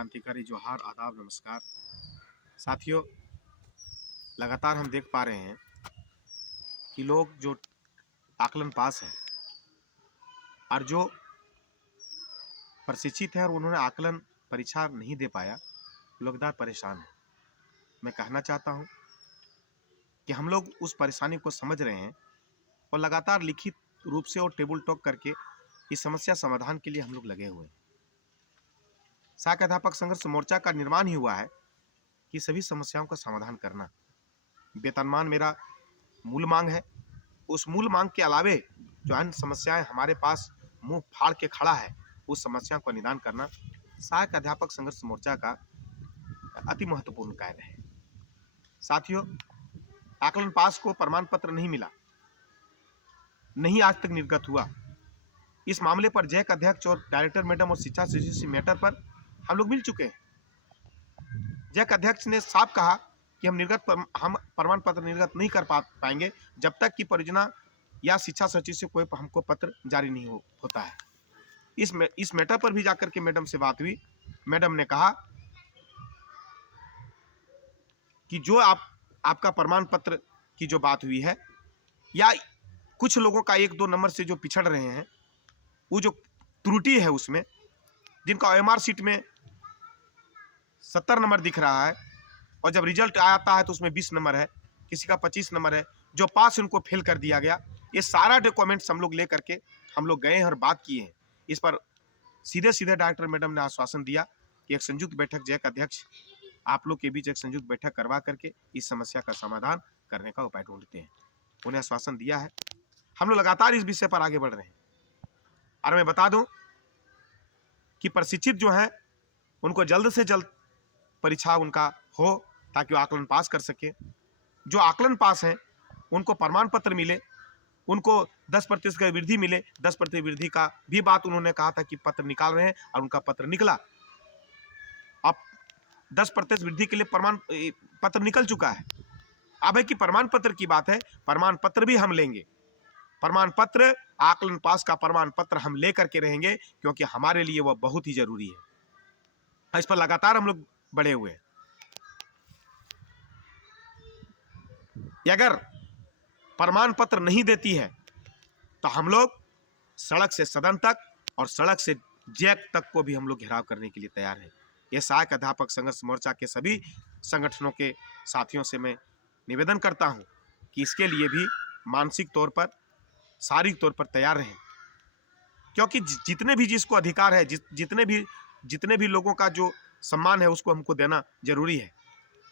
क्रांतिकारी जोहार, आदाब, नमस्कार। साथियों, लगातार हम देख पा रहे हैं कि लोग जो आकलन पास हैं और जो प्रशिक्षित हैं और उन्होंने आकलन परीक्षा नहीं दे पाया, लोग लगातार परेशान हैं। मैं कहना चाहता हूं कि हम लोग उस परेशानी को समझ रहे हैं और लगातार लिखित रूप से और टेबल टॉक करके इस समस्या समाधान के लिए हम लोग लगे हुए हैं। सहायक अध्यापक संघर्ष मोर्चा का निर्माण ही हुआ है कि सभी समस्याओं का समाधान करना। वेतनमान मेरा मूल मांग है। उस मूल मांग के अलावे जो अन्य समस्याएं हमारे पास मुंह फाड़ के खड़ा है, उस समस्याओं का निदान करना सहायक अध्यापक संघर्ष मोर्चा का अति महत्वपूर्ण कार्य है। साथियों, आकलन पास को प्रमाण पत्र नहीं मिला, नहीं आज तक निर्गत हुआ। इस मामले पर जैक अध्यक्ष और डायरेक्टर मैडम और शिक्षा सचिव मैटर पर हम लोग मिल चुके हैं। जैक अध्यक्ष ने साफ कहा कि हम प्रमाण पत्र निर्गत नहीं कर पाएंगे जब तक कि परियोजना या शिक्षा सचिव से कोई हमको पत्र जारी नहीं होता है। इस मैटर पर भी जाकर के मैडम से बात हुई। मैडम ने कहा कि जो आपका प्रमाण पत्र की जो बात हुई है या कुछ लोगों का 1-2 नंबर से जो पिछड़ रहे हैं, वो जो त्रुटि है उसमें, जिनका OMR सीट में 70 नंबर दिख रहा है और जब रिजल्ट आता है तो उसमें 20 नंबर है, किसी का 25 नंबर है, जो पास उनको फेल कर दिया गया। ये सारा डॉक्यूमेंट्स हम लोग ले करके हम लोग गए हैं और बात किए हैं। इस पर सीधे सीधे डायरेक्टर मैडम ने आश्वासन दिया कि एक संयुक्त बैठक जैक अध्यक्ष आप लोग के बीच एक संयुक्त बैठक करवा करके इस समस्या का समाधान करने का उपाय ढूंढते हैं। उन्हें आश्वासन दिया है। हम लोग लगातार इस विषय पर आगे बढ़ रहे हैं। और मैं बता दूं कि प्रशिक्षित जो है उनको जल्द से जल्द परीक्षा उनका हो ताकि वो आकलन पास कर सके। जो आकलन पास है उनको प्रमाण पत्र मिले, उनको 10% का वृद्धि मिले। 10% वृद्धि का भी बात उन्होंने कहा था कि पत्र निकाल रहे हैं और उनका पत्र निकला। अब 10% वृद्धि के लिए प्रमाण पत्र निकल चुका है। अब है कि प्रमाण पत्र की बात है, प्रमाण पत्र भी हम लेंगे। प्रमाण पत्र, आकलन पास का प्रमाण पत्र हम लेकर के रहेंगे क्योंकि हमारे लिए वह बहुत ही जरूरी है। इस पर लगातार हम लोग बढ़े हुए हैं। अगर प्रमाण पत्र नहीं देती है तो हम लोग सड़क से सदन तक और सड़क से जैक तक को भी हम लोग घेराव करने के लिए तैयार हैं। ये सहायक अध्यापक संघर्ष मोर्चा के सभी संगठनों के साथियों से मैं निवेदन करता हूं कि इसके लिए भी मानसिक तौर पर, शारीरिक तौर पर तैयार रहें, क्योंकि जितने भी जिसको अधिकार है, जितने भी लोगों का जो सम्मान है उसको हमको देना जरूरी है।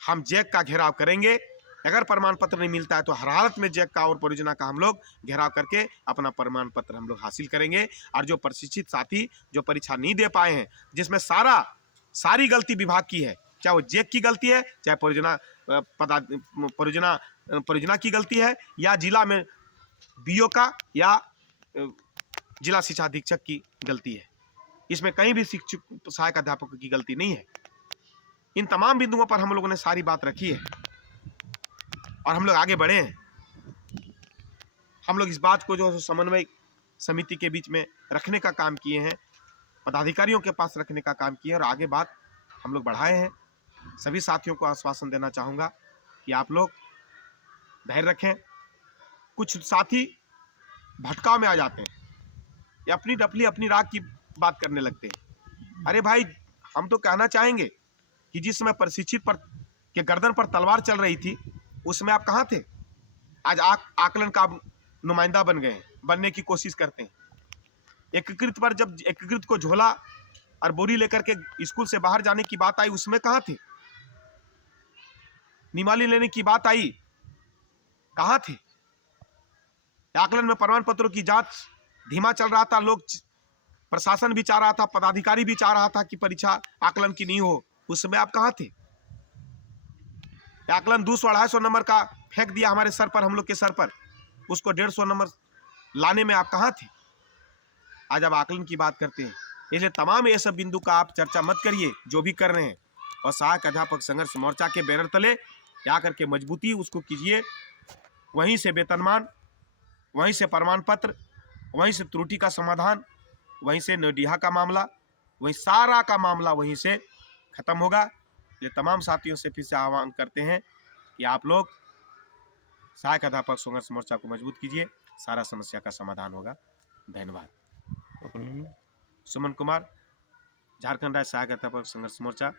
हम जैक का घेराव करेंगे। अगर प्रमाण पत्र नहीं मिलता है तो हर हालत में जैक का और परियोजना का हम लोग घेराव करके अपना प्रमाण पत्र हम लोग हासिल करेंगे। और जो प्रशिक्षित साथी जो परीक्षा नहीं दे पाए हैं, जिसमें सारी गलती विभाग की है, चाहे वो जैक की गलती है, चाहे परियोजना की गलती है, या जिला में BO का या जिला शिक्षा अधीक्षक की गलती है, इसमें कहीं भी शिक्षक सहायक अध्यापकों की गलती नहीं है। इन तमाम बिंदुओं पर हम लोगों ने सारी बात रखी है और हम लोग आगे बढ़े हैं। हम लोग इस बात को जो समन्वय समिति के बीच में रखने का काम किए हैं, पदाधिकारियों के पास रखने का काम किए और आगे बात हम लोग बढ़ाए हैं। सभी साथियों को आश्वासन देना चाहूँगा कि आप लोग धैर्य रखें। कुछ साथी भटकाव में आ जाते हैं या अपनी डफली अपनी राग की बात करने लगते हैं। अरे भाई, हम तो कहना चाहेंगे कि जिस समय प्रशिक्षित पर के गर्दन पर तलवार चल रही थी उसमें आप कहाँ थे? आज आकलन का नुमाइंदा बन गए हैं, बनने की कोशिश करते हैं। एकीकृत पर जब एकीकृत को झोला और बोरी लेकर के स्कूल से बाहर जाने की बात आई, उसमें कहाँ थे? निमाली लेने की बात आई, कहाँ थे? आकलन में प्रमाण पत्रों की जांच धीमा चल रहा था, लोग प्रशासन भी चाह रहा था, पदाधिकारी भी चाह रहा था कि परीक्षा आकलन की नहीं हो, उसमें आप कहाँ थे? आकलन 200-250 नंबर का फेंक दिया हमारे सर पर, हम लोग के सर पर, उसको 150 नंबर लाने में आप कहाँ थे? आज आप आकलन की बात करते हैं। इसलिए तमाम ये सब बिंदु का आप चर्चा मत करिए, जो भी कर रहे हैं, और सहायक अध्यापक संघर्ष मोर्चा के बैनर तले आकर के मजबूती उसको कीजिए। वहीं से वेतनमान, वहीं से प्रमाण पत्र, वहीं से त्रुटि का समाधान, वहीं से नडीहा का मामला, वहीं सारा का मामला वहीं से खत्म होगा। ये तमाम साथियों से फिर से आह्वान करते हैं कि आप लोग सहायक अध्यापक संघर्ष मोर्चा को मजबूत कीजिए, सारा समस्या का समाधान होगा। धन्यवाद। सुमन कुमार, झारखंड राज्य सहायक अध्यापक संघर्ष मोर्चा।